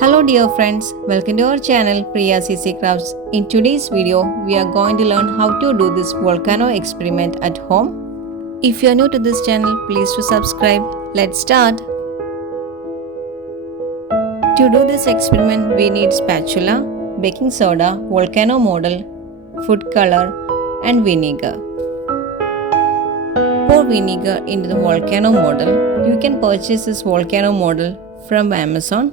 Hello dear friends, welcome to our channel Priyas Easy Crafts. In today's video, we are going to learn how to do this volcano experiment at home. If you are new to this channel, please do subscribe. Let's start. To do this experiment, we need spatula, baking soda, volcano model, food color and vinegar. Pour vinegar into the volcano model. You can purchase this volcano model from Amazon.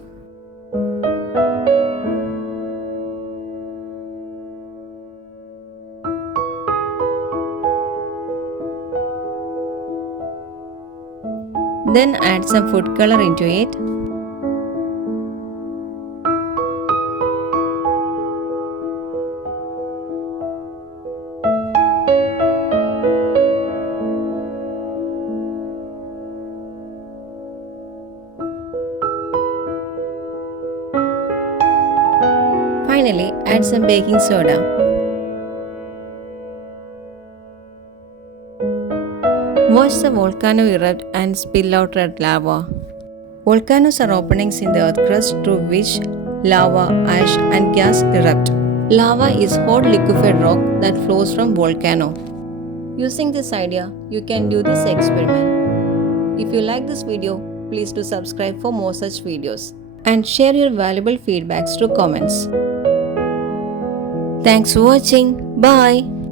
Then add some food color into it. Finally, add some baking soda. Watch the volcano erupt and spill out red lava. Volcanoes are openings in the earth crust through which lava, ash and gas erupt. Lava is hot liquefied rock that flows from volcano. Using this idea, you can do this experiment. If you like this video, please do subscribe for more such videos and share your valuable feedbacks through comments. Thanks for watching. Bye.